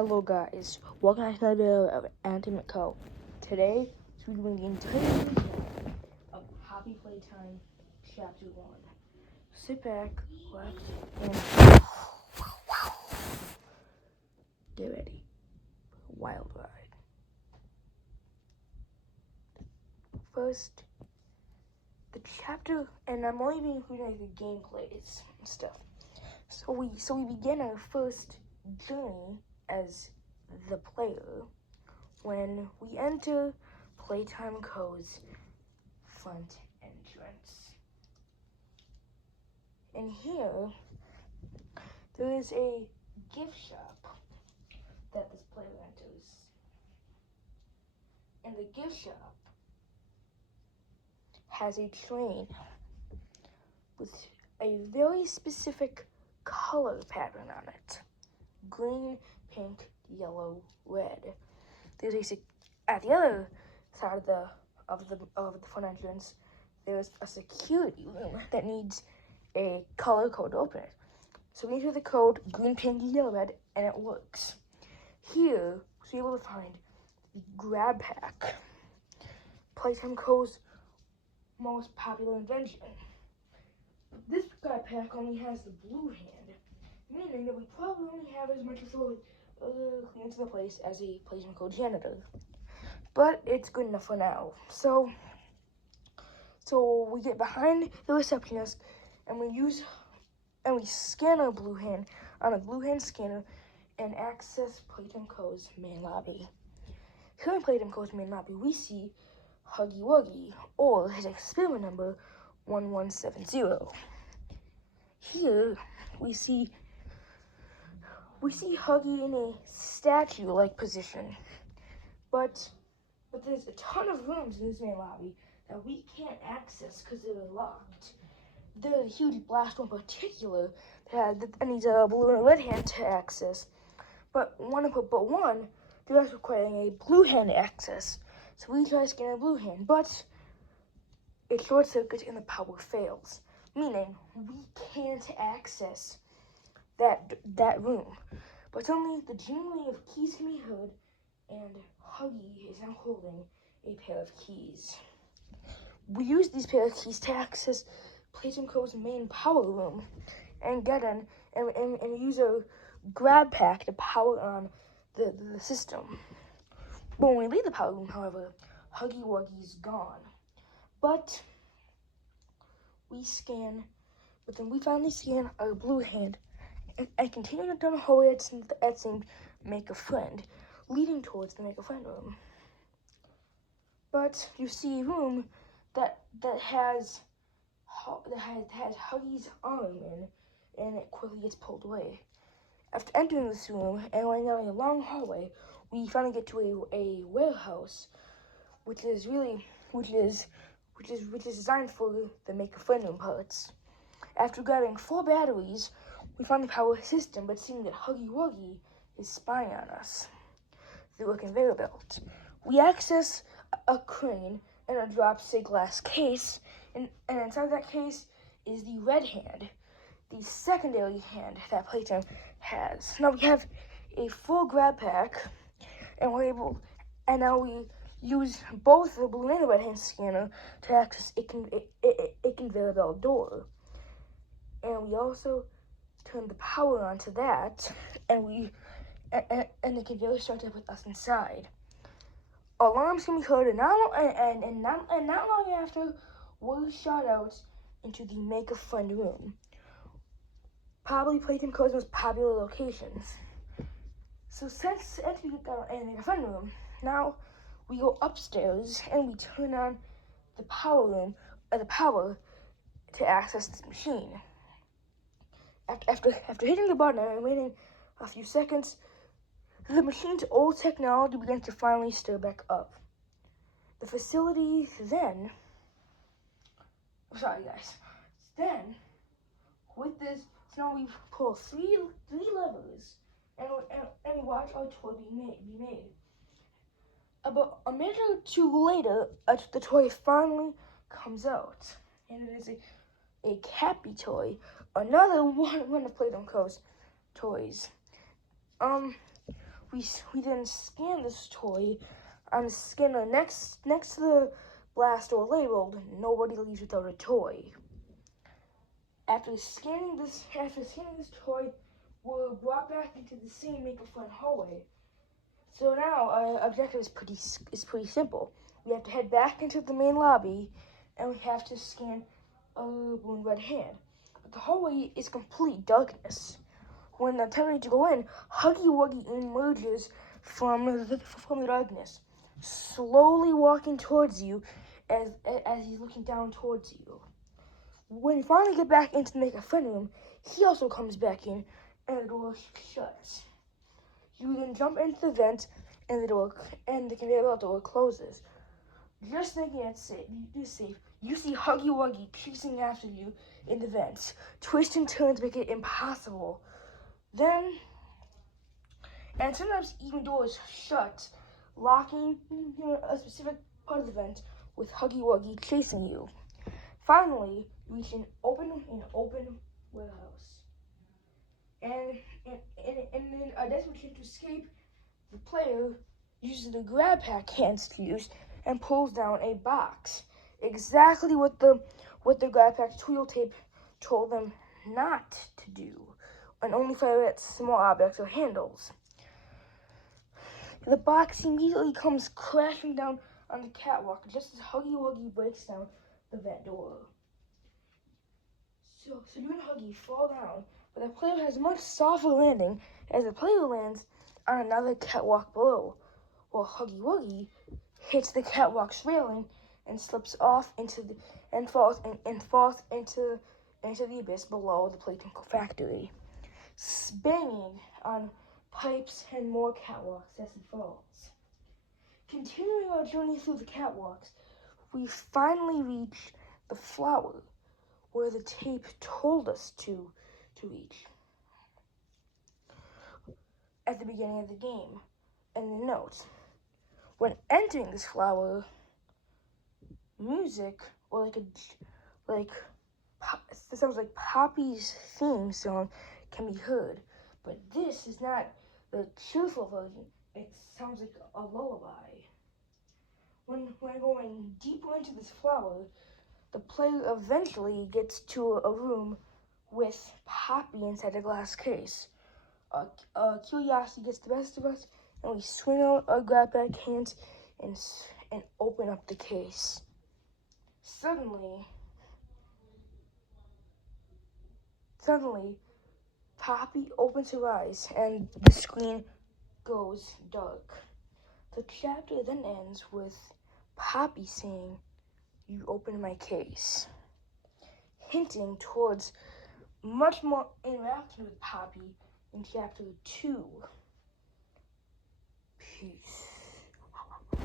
Hello guys, welcome to another video of Anthony Co. Today, we're doing the entire recap of Happy Playtime Chapter 1. Sit back, relax, and get ready for a wild ride. First, the chapter, and I'm only being including the gameplays and stuff. So we begin our first journey as the player when we enter Playtime Co.'s front entrance. And here, there is a gift shop that this player enters. And the gift shop has a train with a very specific color pattern on it. Green, pink, yellow, red. There's at the other side of the front entrance, there's a security room that needs a color code to open it. So we enter the code green, pink, yellow, red, and it works. Here, we're able to find the grab pack, Playtime Co.'s most popular invention. This grab pack only has the blue hand, meaning that we probably only have as much authority clean to the place as a Playtime Co. janitor. But it's good enough for now. So we get behind the receptionist and we scan our blue hand on a blue hand scanner and access Playtime Co.'s main lobby. Here in Playtime Co.'s main lobby, we see Huggy Wuggy, or his experiment number 1170. Here we see Huggy in a statue-like position, but there's a ton of rooms in this main lobby that we can't access because they're locked. There's a huge blast one in particular that needs a blue and a red hand to access, but one does requiring a blue hand to access. So we try to scan a blue hand, but it short circuits and the power fails, meaning we can't access that room. But suddenly the jingling of keys can be heard, and Huggy is now holding a pair of keys. We use these pair of keys to access Playtime Co.'s main power room and get in and use a grab pack to power on the system. But when we leave the power room, however, Huggy Wuggy's gone. But then we finally scan our blue hand and continue down the hallway at St. Make a Friend, leading towards the Make a Friend room. But you see a room that has Huggy's arm in, and it quickly gets pulled away. After entering this room and going down a long hallway, we finally get to a warehouse, which is designed for the Make a Friend room parts. After grabbing 4 batteries, we finally power the system, but seeing that Huggy Wuggy is spying on us through a conveyor belt. We access a crane and it drops a glass case, and inside that case is the red hand, the secondary hand that Playtime has. Now we have a full grab pack, and now we use both the blue and the red hand scanner to access a conveyor belt door. And we also turn the power on to that, and the conveyor starts up with us inside. Alarms can be heard, and not long after, we're shot out into the Make a Friend room, probably Playtime Co.'s most popular locations. So since we got in the Make a Friend room, now we go upstairs and we turn on the power to access this machine. After hitting the button and waiting a few seconds, the machine's old technology begins to finally stir back up. The facility then, with this, so now we pull three levers and we watch our toy be made. About a minute or two later, the toy finally comes out, and it is a Cappy toy, another one of Playtime Co.'s toys. we then scan this toy on the scanner next to the blast door labeled "Nobody leaves without a toy." After scanning this toy, we're brought back into the same Make a Fun hallway. So now our objective is pretty simple. We have to head back into the main lobby, and we have to scan a balloon red hand. But the hallway is complete darkness. When attempting to go in, Huggy Wuggy emerges from the darkness, slowly walking towards you as he's looking down towards you. When you finally get back into the Make a Fun room, he also comes back in, and the door shuts. You then jump into the vent, and the conveyor belt door closes. Just thinking it's safe, you see Huggy Wuggy chasing after you in the vents. Twists and turns make it impossible. And sometimes even doors shut, locking a specific part of the vent with Huggy Wuggy chasing you. Finally, you reach an open warehouse. And in a desperate attempt to escape, the player uses the grab pack hands to use and pulls down a box. Exactly what the grab pack twill tape told them not to do, and only fire at small objects or handles. The box immediately comes crashing down on the catwalk just as Huggy Wuggy breaks down the vent door. So you and Huggy fall down, but the player has a much softer landing as the player lands on another catwalk below, while Huggy Wuggy hits the catwalk's railing and slips off and falls into the abyss below the Playtime factory, banging on pipes and more catwalks as he falls. Continuing our journey through the catwalks, we finally reach the flower where the tape told us to reach at the beginning of the game. And the note: when entering this flower, music or it sounds like Poppy's theme song can be heard, but this is not the cheerful version. It sounds like a lullaby. When going deeper into this flower, the player eventually gets to a room with Poppy inside a glass case. Curiosity gets the best of us, and we swing out our grab bag hands and open up the case. Suddenly, Poppy opens her eyes, and the screen goes dark. The chapter then ends with Poppy saying, "You opened my case," hinting towards much more interaction with Poppy in chapter 2. Peace.